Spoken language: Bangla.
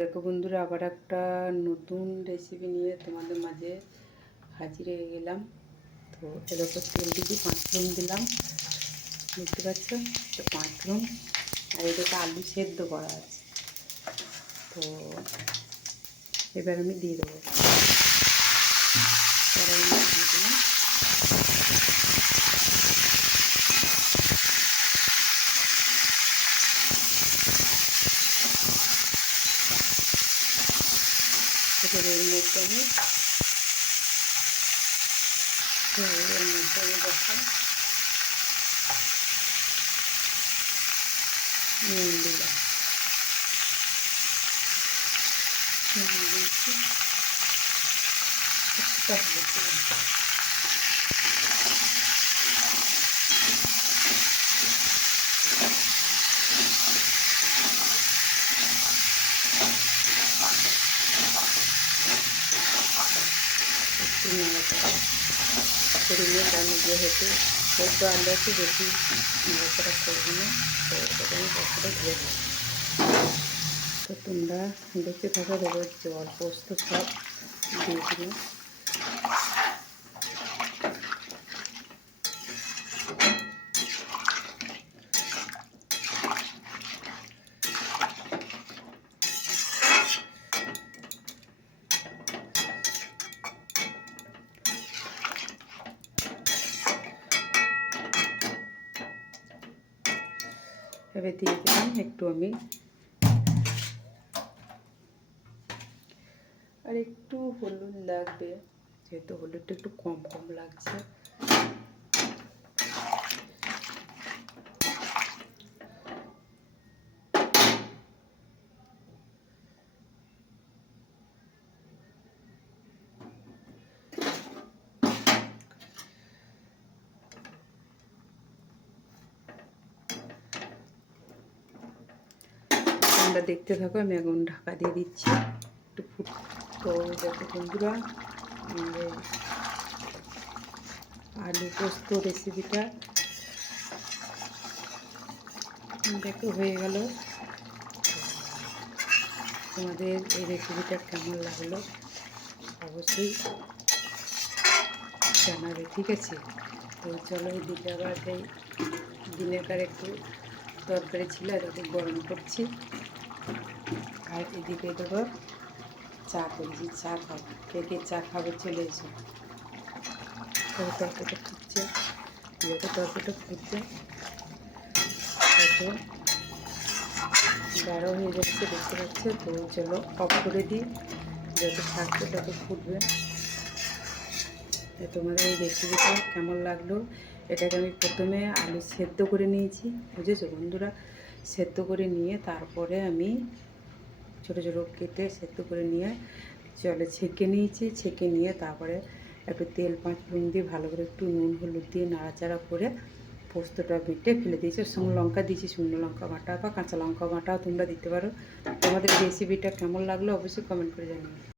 দেখো বন্ধুরা, আবার একটা নতুন রেসিপি নিয়ে তোমাদের মাঝে হাজির হয়ে গেলাম। তো এর ওপর তেল দিয়েছি, 5 ফোড়ন দিলাম, বুঝতে পারছো তো 5 ফোড়ন। আর এটাকে আলু সেদ্ধ করা আছে। তো এবার আমি দিয়ে দেবো, কড়াই দিয়ে দিলাম। এবার এর মধ্যে আমি দেখাই নুন দিলাম, নুন দিয়েছি, একটু হলুদ দিলাম। একটু নাড়াচাড়া করে নিয়ে তার মধ্যে যেহেতু সেদ্ধ আলু একটু বেশি নাড়াচাড়া করবো না, তো সেটা আমি পোস্তটা দিয়ে দেবো। তো তোমরা দেখতে থাকো, দেবো জল পোস্ত সব দিয়ে দিলাম। এবার দিয়ে দিলাম একটু আমি আর একটু হলুদ লাগবে, যেহেতু হলুদটা একটু কম কম লাগছে। তোমরা দেখতে থাকো, আমি এখন ঢাকা দিয়ে দিচ্ছি একটু ফুট। তো দেখো বন্ধুরা, আলু পোস্ত রেসিপিটা দেখো হয়ে গেল। তোমাদের এই রেসিপিটা কেমন লাগলো অবশ্যই জানাবে, ঠিক আছে? তো চলো, এদিকে আবার এই দিনেরকার একটু তরকারি ছিল, এটাকে গরম করছি। আর এদিকে দেখো চা করছি, চা খাবো। কে কে চা খাবে চলে এসো। তো তরকারিটা ফুটছে, যত তরকারিটা ফুটছে তত গাঢ় হয়ে যাচ্ছে, দেখতে পাচ্ছে। তো চলো অফ করে দিই, যত থাকবে তত ফুটবে। তোমাদের এই রেসিপিটা কেমন লাগলো? এটাকে আমি প্রথমে আলু সেদ্ধ করে নিয়েছি, বুঝেছো বন্ধুরা? সেদ্ধ করে নিয়ে তারপরে আমি ছোটো ছোটো কেটে সেদ্ধ করে নিয়ে জলে ছেঁকে নিয়েছি। ছেঁকে নিয়ে তারপরে একটু তেল 5 ফোড়ন দিয়ে ভালো করে একটু নুন হলুদ দিয়ে নাড়াচাড়া করে পোস্তটা বেটে ফেলে দিয়েছি। শুকনো লঙ্কা দিয়েছি, শুকনো লঙ্কা বাটা বা কাঁচা লঙ্কা বাটাও তোমরা দিতে পারো। তোমাদের রেসিপিটা কেমন লাগলো অবশ্যই কমেন্ট করে জানিও।